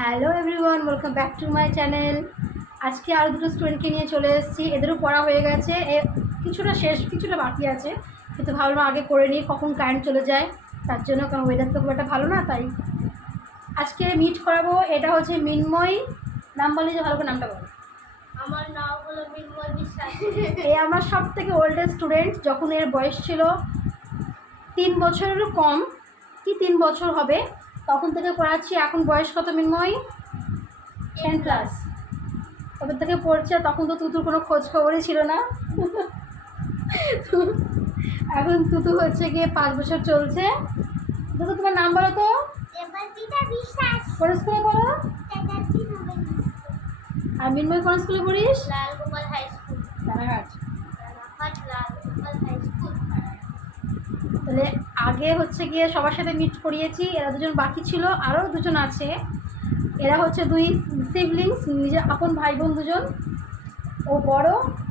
Hello everyone, welcome back to my channel. আজকে আরও দুটো স্টুডেন্টকে নিয়ে চলে এসেছি। এদেরও পড়া হয়ে গেছে, কিছুটা শেষ কিছুটা বাকি আছে, কিন্তু ভাবলাম আগে করে নিই, কখন কারেন্ট চলে যায় তার জন্য, কারণ ওয়েদার তো খুব একটা ভালো না, তাই আজকে মিট করাবো। এটা হচ্ছে মিন্ময়। নাম বলি যে ভালো করে নামটা বলো। আমার নাম হলো মিন্ময় বিশ্বাস। এই আমার সব থেকে ওল্ডেস্ট স্টুডেন্ট। যখন এর বয়স ছিল 3 বছরেরও কম, কি 3 বছর হবে, তখন থেকে পড়াচ্ছি। এখন বয়স কত মিন্ময়? 10 ক্লাস। তবে থেকে পড়ছে, তখন তো তুতুর কোনো খোঁজ খবরই ছিল না। এখন তুতু হচ্ছে গিয়ে 5 বছর চলছে। তুতু, তোমার নাম বলো তো। কোন স্কুলে পড়ো? আর মিন্ময় কোন স্কুলে পড়িস? Lalgopal high school, Ranaghat. Lalgopal high school. তাহলে আগে হচ্ছে গিয়ে সবার সাথে মিট করিয়েছি, এরা দুজন বাকি ছিল, আরও দুজন আছে। এরা হচ্ছে 2 সিবলিংস, নিজের আপন ভাই বোন দুজন। ও বড়,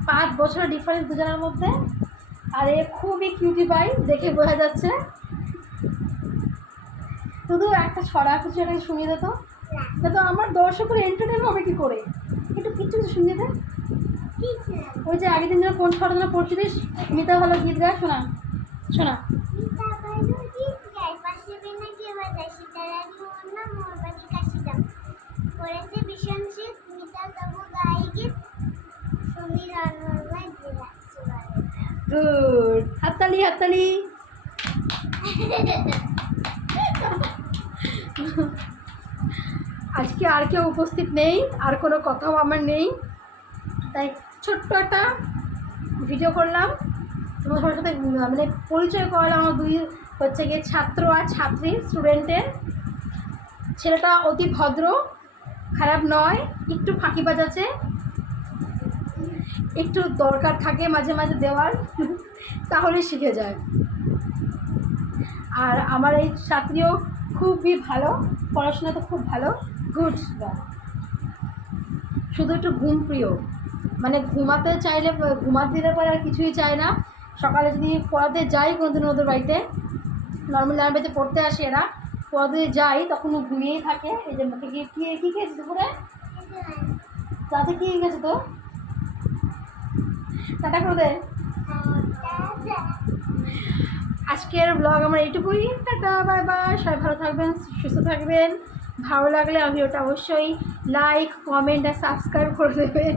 5 বছরের ডিফারেন্স দুজনের মধ্যে। আর এ খুবই কিউটি পাই, দেখে বোঝা যাচ্ছে। শুধু একটা ছড়া কিছু একটা শুনিয়ে দে তো। তো আমার দর্শকের এন্টারটেন হবে কী করে, একটু কিছু শুনিয়ে দে। ওই যে আগের দিন যেন কোন ছড়া যেন পড়ছিলিস, মিতা ভালো গীত গায়, শোনা শোনা। গুড, হাততালি হাততালি। আজকে আর কেউ উপস্থিত নেই, আর কোনো কথাও আমার নেই, তাই ছোট্ট একটা ভিডিও করলাম তোমার সাথে, মানে পরিচয় করালাম আমার 2 হচ্ছে গিয়ে ছাত্র আর ছাত্রী স্টুডেন্টের। ছেলেটা অতি ভদ্র, খারাপ নয়, একটু ফাঁকিবাজ আছে, একটু দরকার থাকে মাঝে মাঝে দেওয়ার, তাহলে শিখে যায়। আর আমার এই ছাত্রীও খুবই ভালো, পড়াশোনা তো খুব ভালো, গুড। শুধু একটু ঘুম প্রিয়, মানে ঘুমাতে চাইলে ঘুমাতে দিলে পরে আর কিছুই চায় না। সকালে যদি পড়াতে যাই কোনোদিন ওদের বাড়িতে, নর্মালি আমার বাড়িতে পড়তে আসে এরা, পড়াতে যাই তখন ও ঘুমিয়েই থাকে। এই যে মুখে গিয়ে কী খেয়েছে দুপুরে, তাতে কী গেছে তো, টাটা করে দে। আজকের ব্লগ আমার এইটুকুই, টাটা বাই বাই। সবাই ভালো থাকবেন, সুস্থ থাকবেন। ভালো লাগলে আমি ওটা অবশ্যই লাইক, কমেন্ট আর সাবস্ক্রাইব করে দেবেন।